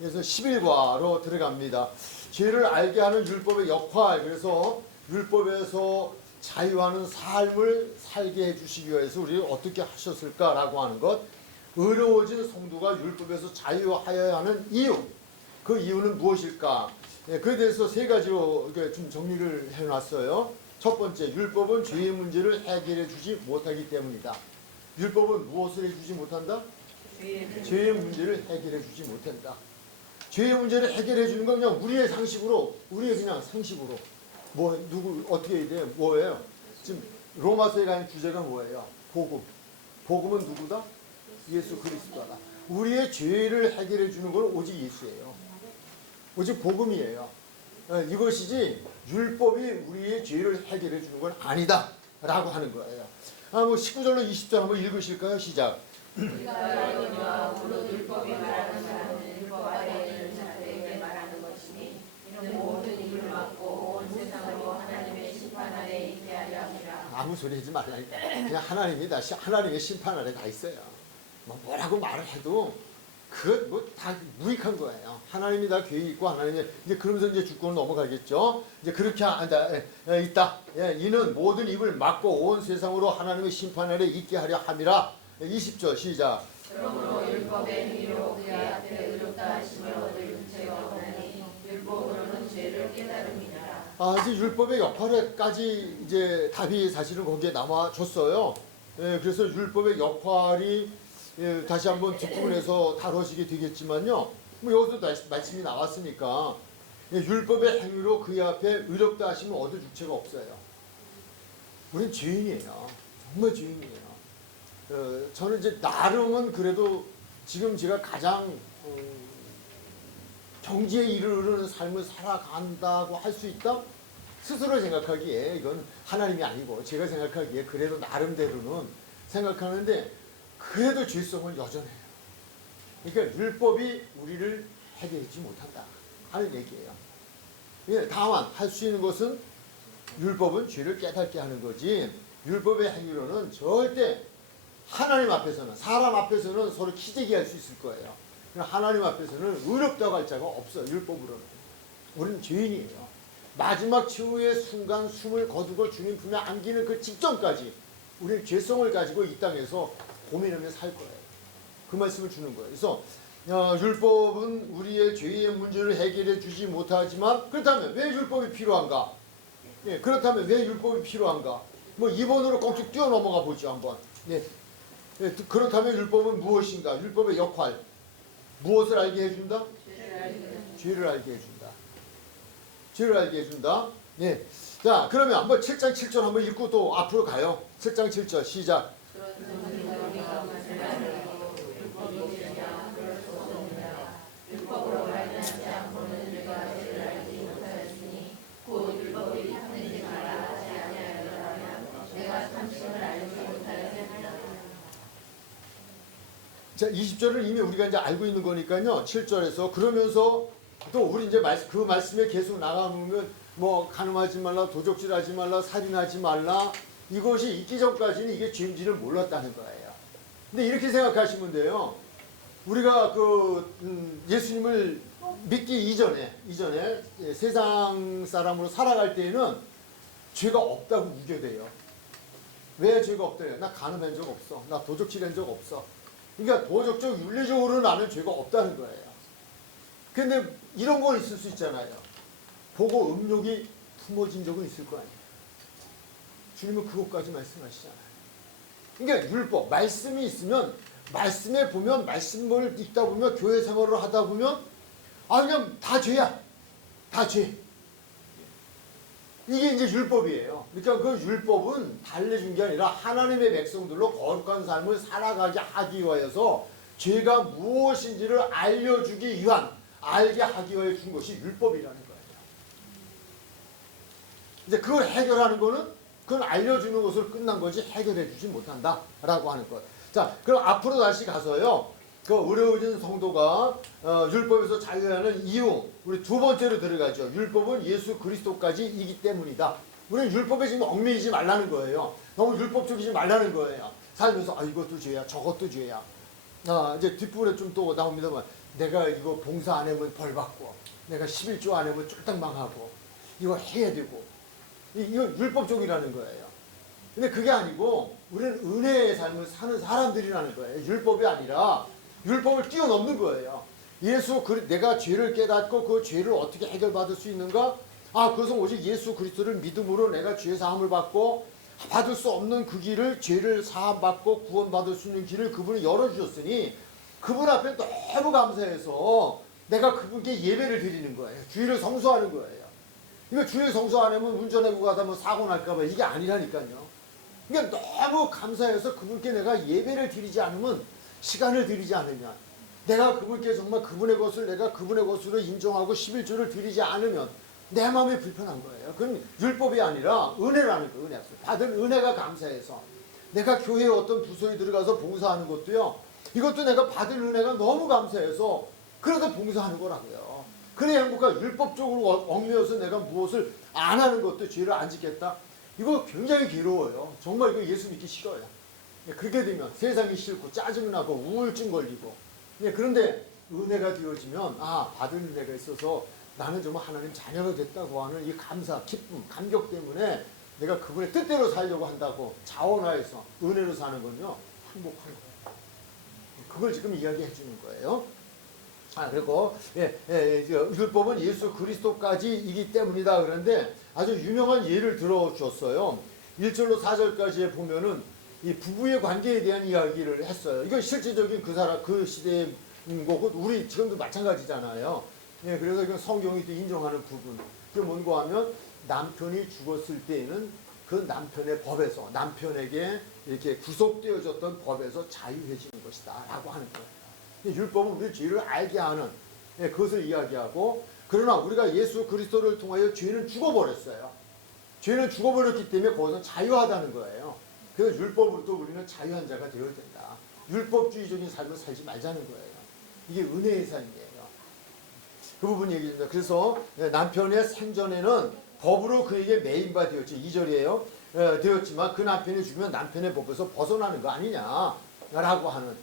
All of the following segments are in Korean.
그래서 11과로 들어갑니다. 죄를 알게 하는 율법의 역할, 그래서 율법에서 자유하는 삶을 살게 해주시기 위해서 우리를 어떻게 하셨을까라고 하는 것, 의로워진 성도가 율법에서 자유하여야 하는 이유, 그 이유는 무엇일까? 그에 대해서 세 가지로 좀 정리를 해놨어요. 첫 번째, 율법은 죄의 문제를 해결해 주지 못하기 때문이다. 율법은 무엇을 해주지 못한다? 죄의 문제를 해결해 주지 못한다. 죄의 문제를 해결해 주는 건 그냥 우리의 상식으로, 뭐 누구 어떻게 해야 돼? 뭐예요? 지금 로마서에 가는 주제가 뭐예요? 복음. 복음은 누구다? 예수 그리스도다. 우리의 죄를 해결해 주는 건 오직 예수예요. 오직 복음이에요. 이것이지 율법이 우리의 죄를 해결해 주는 건 아니다 라고 하는 거예요. 뭐 19절로 20절 한번 읽으실까요? 시작. 우리가 이거니와 무릇 율법이 말하는 사람은 율법 아래에 있는 자들에게 말하는 것이니 이는 모든 입을 막고 온 세상으로 하나님의 심판 아래에 있게 하려 함이라. 아무 소리 하지 말라니까. 그냥 하나님이 다시 하나님의 심판 아래 가 있어요. 뭐라고 말을 해도 그것 뭐 다 무익한 거예요. 하나님이 다 계획이 있고 하나님이 이제 그러면서 이제 죽고는 넘어가겠죠. 이제 그렇게 있다. 이는 모든 입을 막고 온 세상으로 하나님의 심판 아래 있게 하려 함이라. 20절 시작. 그러므로 율법의 행위로 그의 앞에 의롭다 하심을 얻을 육체가 없나니 율법으로는 죄를 깨달음이니라. 이제 율법의 역할에까지 이제 답이 사실은 거기에 남아줬어요. 그래서 율법의 역할이 다시 한번 뒷부분에서 다뤄지게 되겠지만요. 뭐 여기서 말씀이 나왔으니까 율법의 행위로 그의 앞에 의롭다 하시면 얻을 육체가 없어요. 우리는 죄인이에요. 정말 죄인이에요. 저는 이제 나름은 그래도 지금 제가 가장 경지에 이르는 삶을 살아간다고 할 수 있다? 스스로 생각하기에 이건 하나님이 아니고 제가 생각하기에 그래도 나름대로는 생각하는데 그래도 죄성은 여전해요. 그러니까 율법이 우리를 해결하지 못한다 하는 얘기예요. 다만 할 수 있는 것은 율법은 죄를 깨닫게 하는 거지 율법의 행위로는 절대 하나님 앞에서는 사람 앞에서는 서로 키재기할 수 있을 거예요. 하나님 앞에서는 의롭다고 할 자가 없어요. 율법으로는. 우리는 죄인이에요. 마지막 최후의 순간 숨을 거두고 주님 품에 안기는 그 직전까지 우리는 죄성을 가지고 이 땅에서 고민하며 살 거예요. 그 말씀을 주는 거예요. 그래서 율법은 우리의 죄의 문제를 해결해 주지 못하지만 그렇다면 왜 율법이 필요한가? 그렇다면 왜 율법이 필요한가? 뭐 2번으로 껑쭉 뛰어넘어가 보죠 한번. 그렇다면 율법은 무엇인가? 율법의 역할. 무엇을 알게 해준다? 죄를 알게 해준다. 죄를 알게 해준다. 자, 그러면 한번 7장 7절 한번 읽고 또 앞으로 가요. 7장 7절 시작. 율법으로 말하지 않고는 내가 죄를 알지 못하였으니 곧 율법이 탐내지 말라 하지 아니하였더라면 내가 탐심을 알지 못하였습니다. 자, 20절을 이미 우리가 이제 알고 있는 거니까요. 7절에서 그러면서 또 우리 이제 그 말씀에 계속 나가보면 뭐 간음하지 말라, 도적질하지 말라, 살인하지 말라 이것이 있기 전까지는 이게 죄인지를 몰랐다는 거예요. 근데 이렇게 생각하시면 돼요. 우리가 예수님을 믿기 이전에 세상 사람으로 살아갈 때에는 죄가 없다고 우겨대요. 왜 죄가 없대요? 나 간음한 적 없어. 나 도적질한 적 없어. 그러니까 도덕적 윤리적으로 나는 죄가 없다는 거예요. 근데 이런 건 있을 수 있잖아요. 보고 음욕이 품어진 적은 있을 거 아니에요. 주님은 그것까지 말씀하시잖아요. 그러니까 율법, 말씀이 있으면 말씀에 보면 말씀을 읽다 보면 교회 생활을 하다 보면 그냥 다 죄야. 다 죄. 이게 이제 율법이에요. 그러니까 그 율법은 달래준 게 아니라 하나님의 백성들로 거룩한 삶을 살아가게 하기 위하여서 죄가 무엇인지를 알려주기 위한, 알게 하기 위하여 준 것이 율법이라는 거예요. 이제 그걸 해결하는 거는 그건 알려주는 것으로 끝난 거지 해결해 주지 못한다라고 하는 것. 자, 그럼 앞으로 다시 가서요. 그 의로워진 성도가 율법에서 자유하는 이유, 우리 두 번째로 들어가죠. 율법은 예수 그리스도까지이기 때문이다. 우리는 율법에 지금 얽매이지 말라는 거예요. 너무 율법적이지 말라는 거예요. 살면서 이것도 죄야, 저것도 죄야. 이제 뒷부분에 좀 또 나옵니다만 내가 이거 봉사 안 하면 벌 받고 내가 11조 안 하면 쫄딱 망하고 이거 해야 되고 이거 율법적이라는 거예요. 근데 그게 아니고 우리는 은혜의 삶을 사는 사람들이라는 거예요. 율법이 아니라 율법을 뛰어넘는 거예요. 내가 죄를 깨닫고 그 죄를 어떻게 해결받을 수 있는가? 그것은 오직 예수 그리스도를 믿음으로 내가 죄 사함을 받고 받을 수 없는 그 길을 죄를 사함받고 구원받을 수 있는 길을 그분이 열어주셨으니 그분 앞에 너무 감사해서 내가 그분께 예배를 드리는 거예요. 주일을 성수하는 거예요. 이거 주일 성수 안 하면 운전하고 가다 뭐 사고 날까봐 이게 아니라니까요. 그러니까 너무 감사해서 그분께 내가 예배를 드리지 않으면 시간을 드리지 않으면 내가 그분께 정말 그분의 것을 내가 그분의 것으로 인정하고 11조를 드리지 않으면 내 마음이 불편한 거예요. 그건 율법이 아니라 은혜라는 거예요. 은혜. 받은 은혜가 감사해서 내가 교회에 어떤 부서에 들어가서 봉사하는 것도요. 이것도 내가 받은 은혜가 너무 감사해서 그래서 봉사하는 거라고요. 그래야 행복하 율법적으로 얽매여서 내가 무엇을 안 하는 것도 죄를 안 짓겠다. 이거 굉장히 괴로워요. 정말 이거 예수 믿기 싫어요. 그렇게 되면 세상이 싫고 짜증나고 우울증 걸리고 그런데 은혜가 되어지면 받은 은혜가 있어서 나는 정말 하나님 자녀가 됐다고 하는 이 감사, 기쁨, 감격 때문에 내가 그분의 뜻대로 살려고 한다고 자원하여서 은혜로 사는 건요 행복한 거예요. 그걸 지금 이야기해 주는 거예요. 그리고 율법은 예수 그리스도까지이기 때문이다. 그런데 아주 유명한 예를 들어줬어요. 1절로 4절까지에 보면은 이 부부의 관계에 대한 이야기를 했어요. 이건 실질적인 그 시대의 거고 우리 지금도 마찬가지잖아요. 그래서 이건 성경이 또 인정하는 부분. 그게 뭔가 하면 남편이 죽었을 때에는 그 남편의 법에서 남편에게 이렇게 구속되어졌던 법에서 자유해지는 것이다 라고 하는 거예요. 율법은 우리 죄를 알게 하는 그것을 이야기하고 그러나 우리가 예수 그리스도를 통하여 죄는 죽어버렸어요. 죄는 죽어버렸기 때문에 거기서 자유하다는 거예요. 그래서 율법으로도 우리는 자유한 자가 되어야 된다. 율법주의적인 삶을 살지 말자는 거예요. 이게 은혜의 삶이에요. 그 부분 얘기합니다. 그래서 남편의 생전에는 법으로 그에게 매인바 되었지. 2절이에요. 되었지만 그 남편이 죽으면 남편의 법에서 벗어나는 거 아니냐라고 하는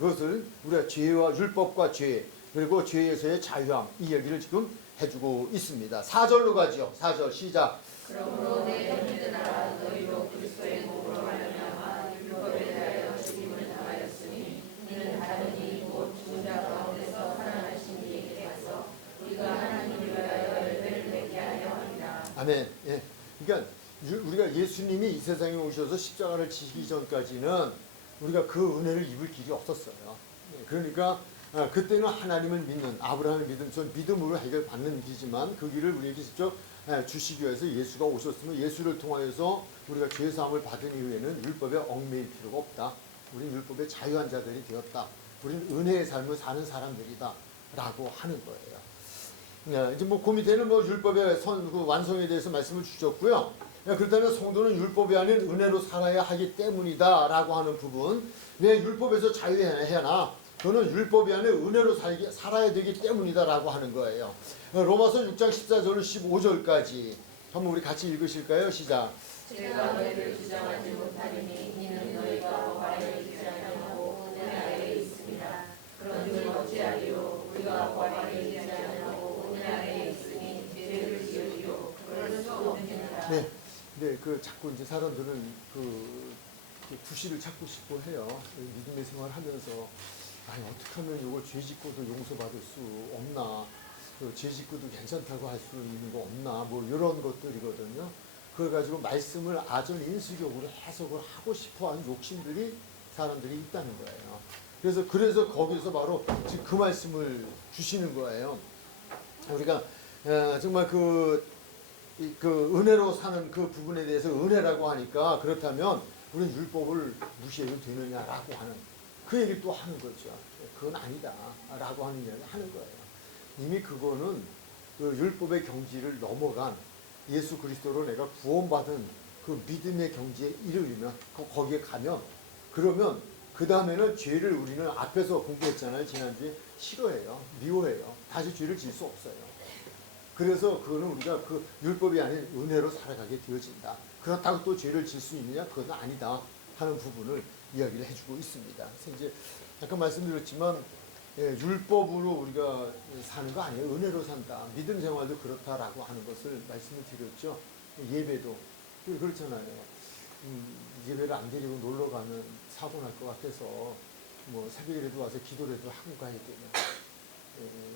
그것을 우리가 죄와 율법과 죄 그리고 죄에서의 자유함 이 얘기를 지금 해주고 있습니다. 4절로 가죠. 4절 시작. 그러므로 내 형제들아 너희로 그리스도의 몸으로 말미암아 율법에 대하여 죽임을 당하였으니 이는 다른 이 곧 죽은 자 가운데서 살아나신 이에게 가서 우리가 하나님을 위하여 열매를 맺게 하려 합니다. 아멘. 그러니까 우리가 예수님이 이 세상에 오셔서 십자가를 지시기 전까지는 우리가 그 은혜를 입을 길이 없었어요. 그러니까 그때는 하나님을 믿는 아브라함을 믿음으로 해결받는 길이지만 그 길을 우리에게 직접 주시기 위해서 예수가 오셨으면 예수를 통하여서 우리가 죄사함을 받은 이후에는 율법에 얽매일 필요가 없다. 우리는 율법의 자유한 자들이 되었다. 우리는 은혜의 삶을 사는 사람들이다 라고 하는 거예요. 이제 그 밑에는 율법의 그 완성에 대해서 말씀을 주셨고요. 그렇다면 성도는 율법이 아닌 은혜로 살아야 하기 때문이다 라고 하는 부분. 왜 율법에서 자유해야 하나? 그거는 율법이 아닌 은혜로 살아야 되기 때문이다 라고 하는 거예요. 로마서 6장 14절 15절까지 한번 우리 같이 읽으실까요? 시작. 제가 너희를 주장하지 못하리니 이는 너희가 법 아래에 있지 아니하고 은혜 아래에 있습니다. 그런즉 어찌하리요? 우리가 법 아래에 있지 아니하고 은혜 아래에 있으니 죄를 지으리요? 그럴 수 없느니라. 네, 자꾸 이제 사람들은 구실을 찾고 싶고 해요. 믿음의 생활하면서 어떻게 하면 이걸 죄 짓고도 용서받을 수 없나? 죄 짓고도 괜찮다고 할 수 있는 거 없나? 이런 것들이거든요. 그걸 가지고 말씀을 아전인수격으로 해석을 하고 싶어하는 욕심들이 사람들이 있다는 거예요. 그래서 거기서 바로 지금 그 말씀을 주시는 거예요. 우리가 정말 그 은혜로 사는 그 부분에 대해서 은혜라고 하니까 그렇다면 우리는 율법을 무시해도 되느냐라고 하는 그 얘기를 또 하는 거죠. 그건 아니다 라고 하는 이야기를 하는 거예요. 이미 그거는 그 율법의 경지를 넘어간 예수 그리스도로 내가 구원받은 그 믿음의 경지에 이르면 거기에 가면 그러면 그 다음에는 죄를 우리는 앞에서 공부했잖아요. 지난주에 싫어해요. 미워해요. 다시 죄를 질 수 없어요. 그래서 그거는 우리가 그 율법이 아닌 은혜로 살아가게 되어진다. 그렇다고 또 죄를 질 수 있느냐? 그건 아니다 하는 부분을 이야기를 해주고 있습니다. 그래서 이제 아까 말씀드렸지만 율법으로 우리가 사는 거 아니에요. 은혜로 산다. 믿음 생활도 그렇다라고 하는 것을 말씀을 드렸죠. 예배도 그렇잖아요. 예배를 안 드리고 놀러 가면 사고 날 것 같아서 뭐 새벽이라도 와서 기도라도 하고 가야 되는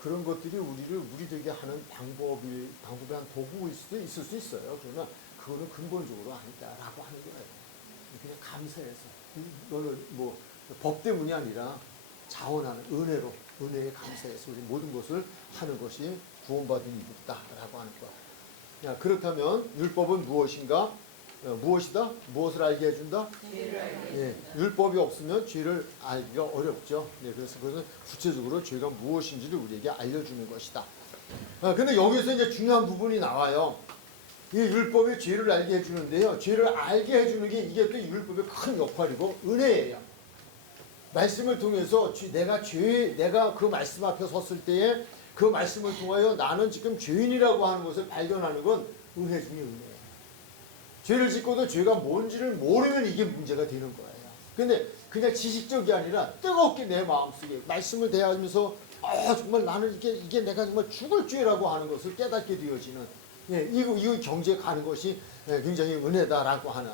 그런 것들이 우리 되게 하는 방법의 한 도구일 수도 있을 수 있어요. 그러나 그거는 근본적으로 아니다라고 하는 거예요. 그냥 감사해서 뭐 법 때문이 아니라 자원하는 은혜에 감사해서 우리 모든 것을 하는 것이 구원받은 일이다라고 하는 거야. 그렇다면 율법은 무엇인가? 무엇이다? 무엇을 알게 해준다? 죄를 알게 해준다. 율법이 없으면 죄를 알기가 어렵죠. 그래서 그것은 구체적으로 죄가 무엇인지를 우리에게 알려주는 것이다. 근데 여기서 이제 중요한 부분이 나와요. 이 율법이 죄를 알게 해주는데요. 죄를 알게 해주는 게 이게 또 율법의 큰 역할이고 은혜예요. 말씀을 통해서 내가 그 말씀 앞에 섰을 때에 그 말씀을 통하여 나는 지금 죄인이라고 하는 것을 발견하는 건 은혜 중에 은혜예요. 죄를 짓고도 죄가 뭔지를 모르면 이게 문제가 되는 거예요. 근데 그냥 지식적이 아니라 뜨겁게 내 마음속에 말씀을 대하면서 정말 나는 이게 내가 정말 죽을 죄라고 하는 것을 깨닫게 되어지는 이 경지에 가는 것이 굉장히 은혜다라고 하는.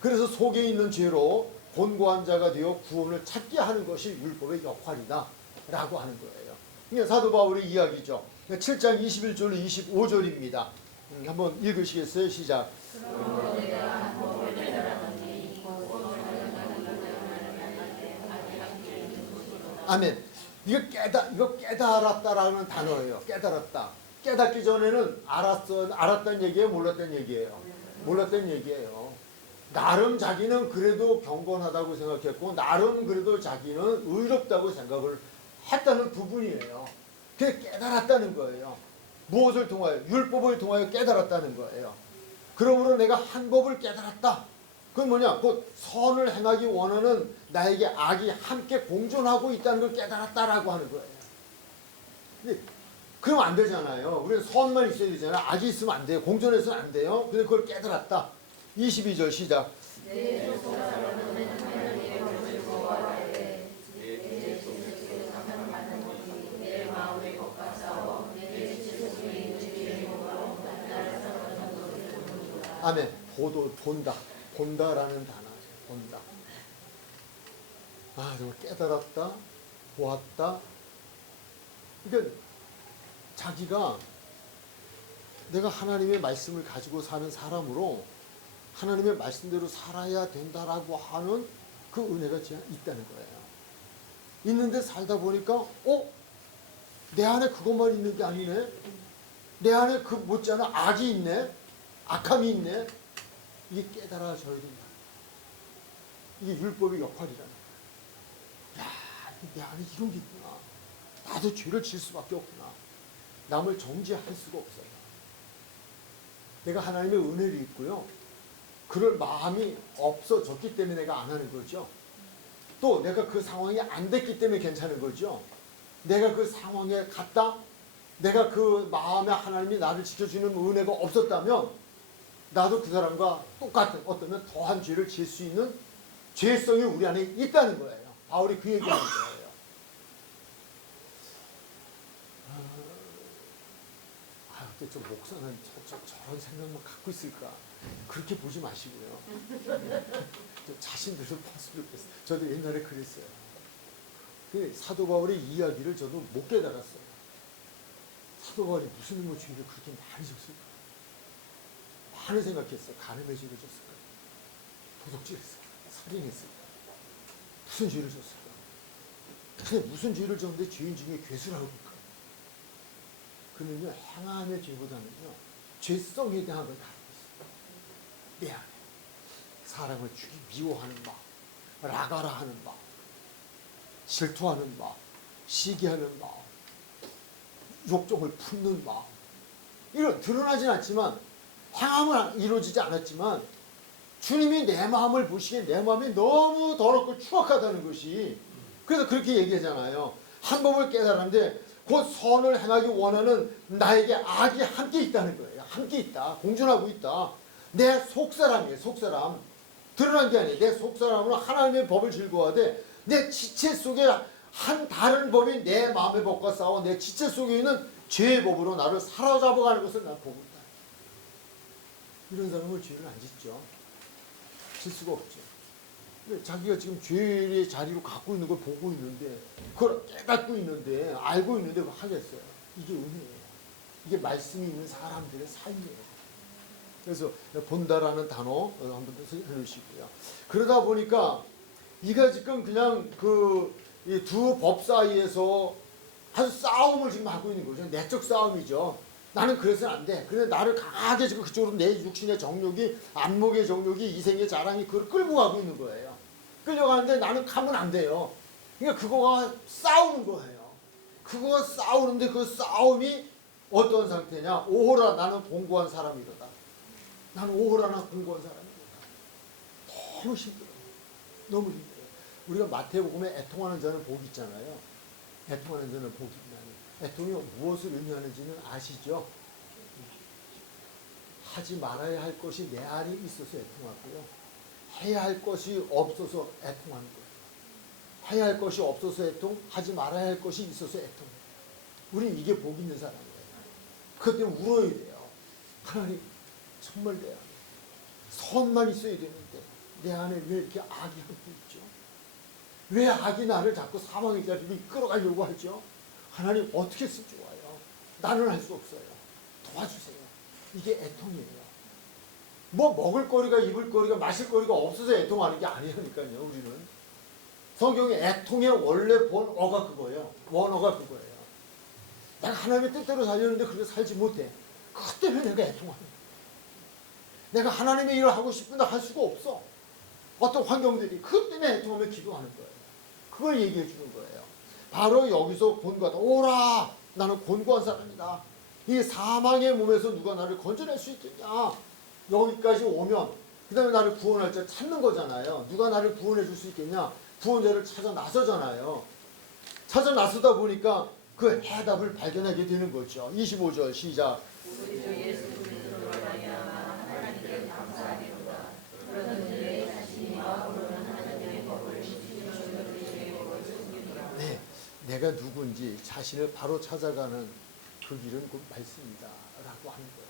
그래서 속에 있는 죄로 곤고한 자가 되어 구원을 찾게 하는 것이 율법의 역할이다 라고 하는 거예요. 이게 사도 바울의 이야기죠. 7장 21절 25절입니다. 한번 읽으시겠어요? 시작. 아멘. 이거 깨달았다라는 단어예요. 깨달았다. 깨닫기 전에는 알았다는 얘기예요? 몰랐다는 얘기예요? 몰랐다는 얘기예요. 나름 자기는 그래도 경건하다고 생각했고 나름 그래도 자기는 의롭다고 생각을 했다는 부분이에요. 그게 깨달았다는 거예요. 무엇을 통하여? 율법을 통하여 깨달았다는 거예요. 그러므로 내가 한 법을 깨달았다. 그건 뭐냐? 곧 선을 행하기 원하는 나에게 악이 함께 공존하고 있다는 걸 깨달았다라고 하는 거예요. 근데 그러면 안 되잖아요. 우리는 선만 있어야 되잖아요. 악이 있으면 안 돼요. 공존해서는 안 돼요. 근데 그걸 깨달았다. 22절 시작. 아멘. 본다라는 단어죠. 본다. 정말 깨달았다, 보았다. 그러니까 자기가 내가 하나님의 말씀을 가지고 사는 사람으로 하나님의 말씀대로 살아야 된다라고 하는 그 은혜가 있다는 거예요. 있는데 살다 보니까 내 안에 그것만 있는 게 아니네. 내 안에 그 못지않은 악이 있네. 악함이 있네. 이게 깨달아져야 된다. 이게 율법의 역할이라는 거예요. 내 안에 이런 게 있구나. 나도 죄를 질 수밖에 없구나. 남을 정죄할 수가 없어요. 내가 하나님의 은혜를 입고요. 그럴 마음이 없어졌기 때문에 내가 안 하는 거죠. 또 내가 그 상황이 안 됐기 때문에 괜찮은 거죠. 내가 그 상황에 갔다 내가 그 마음에 하나님이 나를 지켜주는 은혜가 없었다면 나도 그 사람과 똑같은 어쩌면 더한 죄를 지을 수 있는 죄성이 우리 안에 있다는 거예요. 바울이 그 얘기하는 거예요. 근데 저 목사는 저런 생각만 갖고 있을까? 그렇게 보지 마시고요. 자신들도 봤으면 좋겠어요. 저도 옛날에 그랬어요. 그 사도 바울의 이야기를 저도 못 깨달았어요. 사도 바울이 무슨 뭐 죄를 그렇게 많이 졌을까? 많이 생각했어요. 간음의 죄를 졌을까? 도둑질했을까? 살인했을까? 무슨 죄를 졌을까? 근데 무슨 죄를 졌는데 죄인 중에 괴수라고 할까? 그는요, 행함의 죄보다는요, 죄성에 대한 걸 다루고 있어요. 내 안에. 사람을 미워하는 마음, 라가라 하는 마음, 질투하는 마음, 시기하는 마음, 욕정을 품는 마음. 이런, 드러나진 않지만, 행함은 이루어지지 않았지만, 주님이 내 마음을 보시기에 내 마음이 너무 더럽고 추악하다는 것이, 그래서 그렇게 얘기하잖아요. 한 법을 깨달았는데, 곧 선을 행하기 원하는 나에게 악이 함께 있다는 거예요. 함께 있다. 공존하고 있다. 내 속사람이에요. 속사람. 드러난 게 아니에요. 내 속사람으로 하나님의 법을 즐거워하되 내 지체 속에 한 다른 법이 내 마음의 법과 싸워 내 지체 속에 있는 죄의 법으로 나를 사로잡아가는 것을 난 보고 있다. 이런 사람은 죄를 안 짓죠. 질 수가 없죠. 자기가 지금 죄의 자리로 갖고 있는 걸 보고 있는데, 그걸 깨닫고 있는데, 알고 있는데 뭐 하겠어요. 이게 은혜예요. 이게 말씀이 있는 사람들의 삶이에요. 그래서 본다라는 단어 한번 더 해놓으시고요. 그러다 보니까 이가 지금 그냥 이 두 법 사이에서 아주 싸움을 지금 하고 있는 거죠. 내적 싸움이죠. 나는 그래서는 안 돼. 그래 나를 강하게 지금 그쪽으로 내 육신의 정욕이, 안목의 정욕이, 이생의 자랑이 그걸 끌고 가고 있는 거예요. 끌려가는데 나는 가면 안 돼요. 그러니까 그거가 싸우는 거예요. 그거가 싸우는데 그 싸움이 어떤 상태냐? 오호라 나는 공고한 사람이로다. 나는 오호라 나 공고한 사람이로다. 너무 힘들어요. 너무 힘들어요. 우리가 마태복음에 애통하는 자는 복이 있잖아요. 애통하는 자는 복이 있나니. 애통이 무엇을 의미하는지는 아시죠? 하지 말아야 할 것이 내 안에 있어서 애통하고요. 해야 할 것이 없어서 애통하는 거예요. 해야 할 것이 없어서 애통, 하지 말아야 할 것이 있어서 애통. 우린 이게 복 있는 사람이에요. 그것 때문에 울어야 돼요. 하나님, 정말 내 안에 선만 있어야 되는데 내 안에 왜 이렇게 악이 함께 있죠? 왜 악이 나를 자꾸 사망의 자리로 이끌어가려고 하죠? 하나님 어떻게 했으면 좋아요? 나는 할 수 없어요. 도와주세요. 이게 애통이에요. 뭐 먹을 거리가, 입을 거리가, 마실 거리가 없어서 애통하는 게 아니라니까요. 우리는 성경의 애통의 원래 본어가 그거예요. 원어가 그거예요. 내가 하나님의 뜻대로 살려는데 그렇게 살지 못해. 그것 때문에 내가 애통하는 거예요. 내가 하나님의 일을 하고 싶은데 할 수가 없어. 어떤 환경들이 그것 때문에 애통하며 기도하는 거예요. 그걸 얘기해 주는 거예요. 바로 여기서 곤고하다. 오라! 나는 곤고한 사람이다. 이 사망의 몸에서 누가 나를 건져낼 수 있겠냐? 여기까지 오면 그 다음에 나를 구원할 자 찾는 거잖아요. 누가 나를 구원해 줄 수 있겠냐? 구원자를 찾아 나서잖아요. 찾아 나서다 보니까 그 해답을 발견하게 되는 거죠. 25절 시작. 우리 주 예수 그리스도로 말미암아 하나님께 감사하리로다. 그러는 내 자신이 마음으로는 하나님의 법을 지키는 자들의 법을 숨기노라. 네, 내가 누군지 자신을 바로 찾아가는 그 길은 곧 말씀이다 라고 하는 거예요.